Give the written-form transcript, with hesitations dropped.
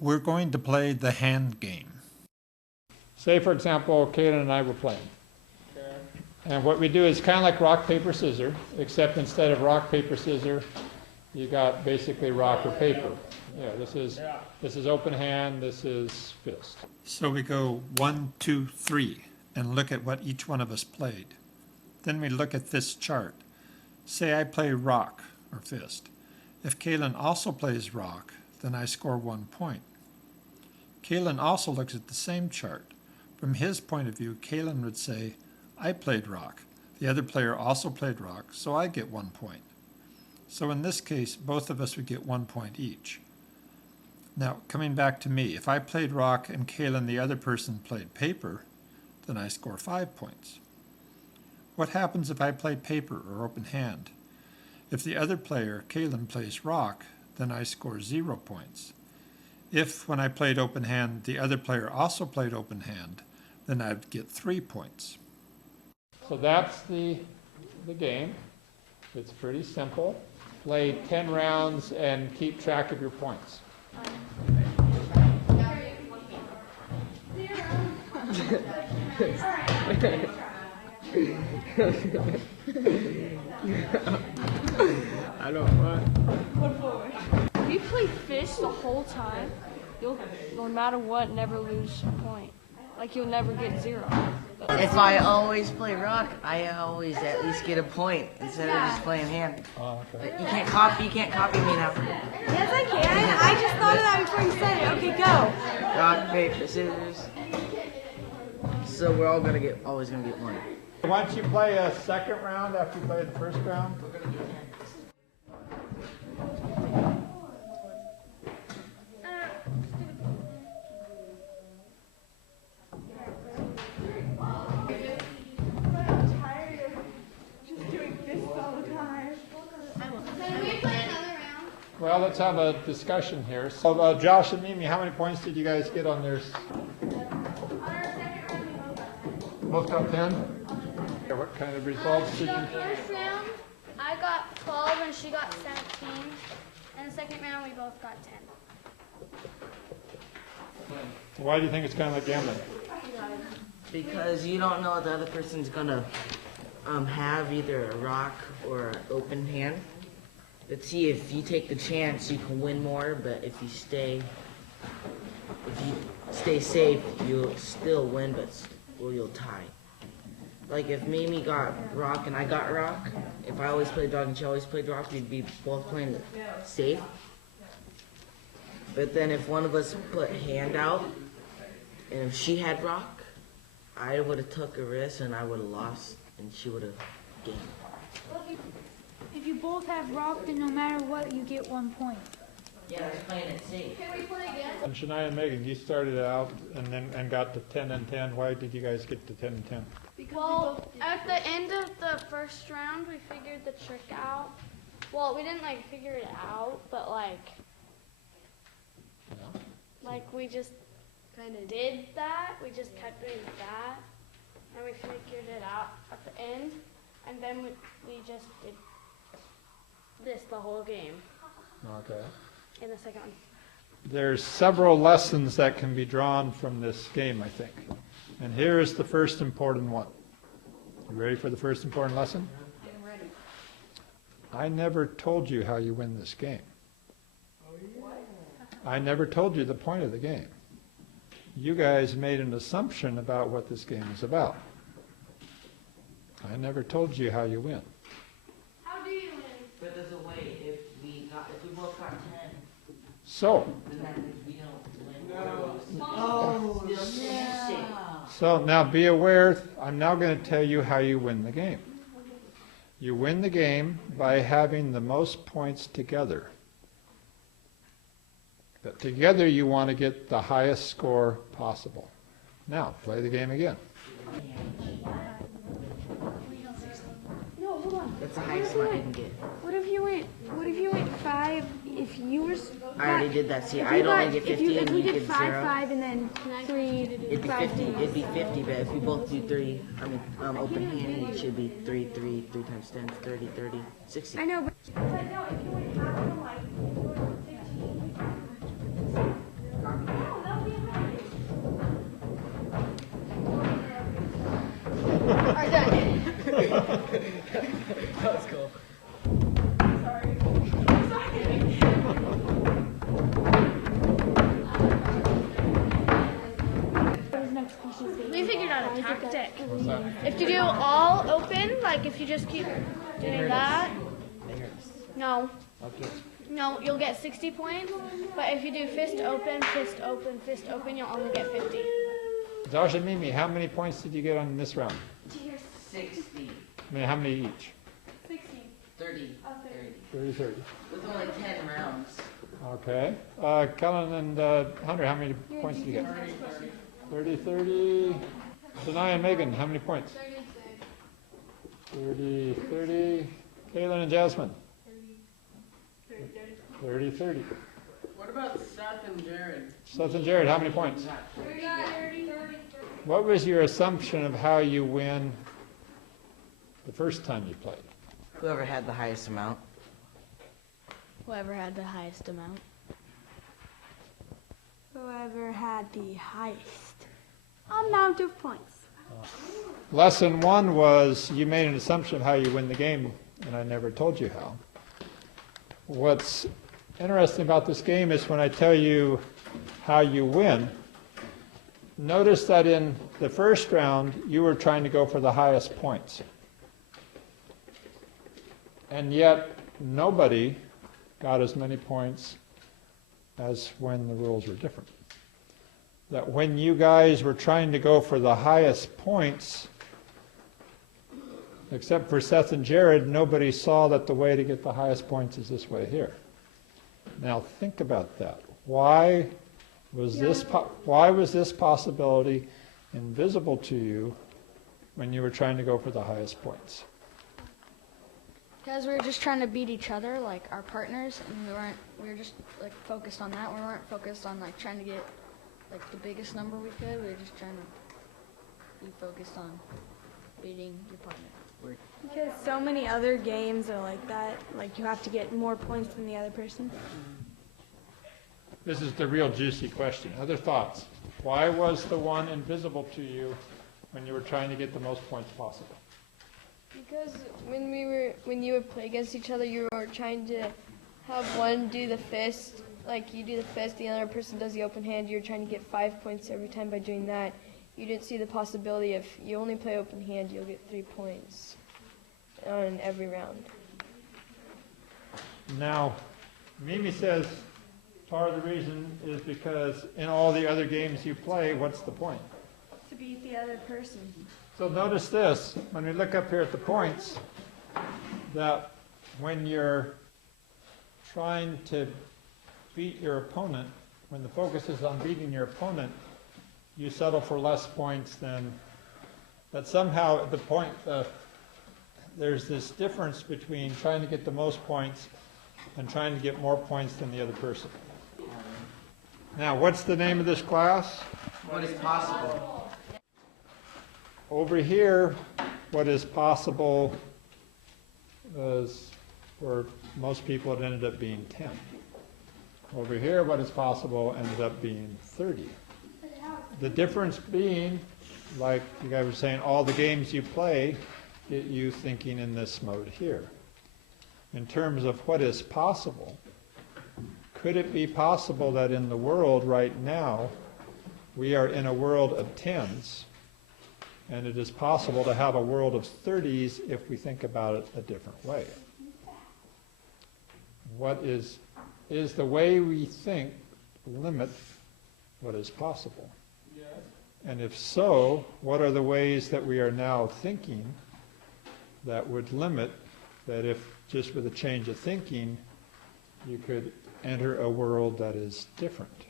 We're going to play the hand game. Say, for example, Kaylin and I were playing. And what we do is kind of like rock, paper, scissors, except instead of rock, paper, scissors, you got basically rock or paper. Yeah, this is open hand, this is fist. So we go 1, 2, 3 and look at what each one of us played. Then we look at this chart. Say I play rock or fist. If Kaylin also plays rock, then I score 1 point. Kaylin also looks at the same chart. From his point of view, Kaylin would say, I played rock. The other player also played rock, so I get 1 point. So in this case, both of us would get 1 point each. Now, coming back to me, if I played rock and Kaylin, the other person, played paper, then I score 5 points. What happens if I play paper or open hand? If the other player, Kaylin, plays rock, then I score 0 points. If, when I played open hand, the other player also played open hand, then I'd get 3 points. So that's the game. It's pretty simple. Play 10 rounds and keep track of your points. I don't want. If you play fish the whole time, you'll, no matter what, never lose a point. Like, you'll never get 0. If I always play rock, I always at least get a point instead of just playing hand. Oh, okay. You can't copy me now. Yes, I can. I just thought of that before you said it. Okay, go. Rock, paper, scissors. So we're all always gonna get one. Why don't you play a second round after you play the first round? Well, let's have a discussion here. So, Josh and Mimi, how many points did you guys get on theirs? Both got 10? Okay, what kind of results did you? The first round, I got 12 and she got 17. And the second round, we both got 10. Why do you think it's kind of like gambling? Because you don't know what the other person's gonna have, either a rock or an open hand. Let's see, if you take the chance, you can win more, but if you stay safe, you'll still win, but you'll tie. Like if Mimi got rock and I got rock, if I always played rock and she always played rock, we'd be both playing safe. But then if one of us put hand out, and if she had rock, I would have took a risk and I would have lost, and she would have gained. If you both have rock, then no matter what, you get 1 point. Yeah, I was playing it safe. Can we play again? And Shania and Megan, you started out and got to 10 and 10. Why did you guys get to 10 and 10? Well, at the end of the first round, we figured the trick out. Well, we didn't like figure it out, but like we just kind of did that. We just kept doing that, and we figured it out at the end. And then we just did this the whole game Okay. in the second one. There's several lessons that can be drawn from this game, I think. And here is the first important one. You ready for the first important lesson? I'm ready. I never told you how you win this game. I never told you the point of the game. You guys made an assumption about what this game is about. I never told you how you win. How do you win? But there's a way. If we both got 10, So, then that means we don't win. No. so now be aware, I'm now going to tell you how you win the game. You win the game by having the most points together. But together you want to get the highest score possible. Now, play the game again. No, hold on. That's the highest one I can get. What if you went 5? If you were. I already did that. See, If I'd you only got- get if 50 you, and if we you did get 5, 0. 5, and then 3. It'd be 50. It'd be 50, but if we both do 3, open hand, it should be 3 times 10, 30, 30, 60. I know, but. If you do all open, like if you just keep doing that, no. No, you'll get 60 points. But if you do fist open, fist open, fist open, you'll only get 50. Josh and Mimi, how many points did you get on this round? 60, I mean, how many each? 30, 30. with only 10 rounds. Okay. Kellen and Hunter, how many points did you get? 30. Sanaya and Megan, how many points? 30. Kaylin and Jasmine? 30. What about Seth and Jared? Seth and Jared, how many points? 30. What was your assumption of how you win the first time you played? Whoever had the highest amount. Whoever had the highest amount. Whoever had the highest amount of points. Lesson 1 was you made an assumption of how you win the game, and I never told you how. What's interesting about this game is when I tell you how you win, notice that in the first round, you were trying to go for the highest points. And yet, nobody got as many points as when the rules were different. That when you guys were trying to go for the highest points, except for Seth and Jared, nobody saw that the way to get the highest points is this way here. Now think about that. Why was this possibility invisible to you when you were trying to go for the highest points? Because we were just trying to beat each other, like our partners, and we were just like focused on that. We weren't focused on like trying to get like the biggest number we could. We were just trying to be focused on beating your partner. Because so many other games are like that. Like you have to get more points than the other person. This is the real juicy question. Other thoughts? Why was the one invisible to you when you were trying to get the most points possible? Because when you would play against each other, you were trying to have one do the fist, like you do the fist, the other person does the open hand. You're trying to get 5 points every time by doing that. You didn't see the possibility if you only play open hand, you'll get 3 points on every round. Now, Mimi says part of the reason is because in all the other games you play, what's the point? To beat the other person. So notice this, when we look up here at the points, that when you're trying to beat your opponent, when the focus is on beating your opponent, you settle for less points than, that somehow at the point, there's this difference between trying to get the most points and trying to get more points than the other person. Now, what's the name of this class? What is possible? Over here, what is possible is, for most people, it ended up being 10. Over here, what is possible ended up being 30. The difference being, like you guys were saying, all the games you play get you thinking in this mode here. In terms of what is possible, could it be possible that in the world right now, we are in a world of 10s, and it is possible to have a world of 30s if we think about it a different way? What is the way we think limit what is possible? Yes. And if so, what are the ways that we are now thinking that would limit that if just with a change of thinking, you could enter a world that is different?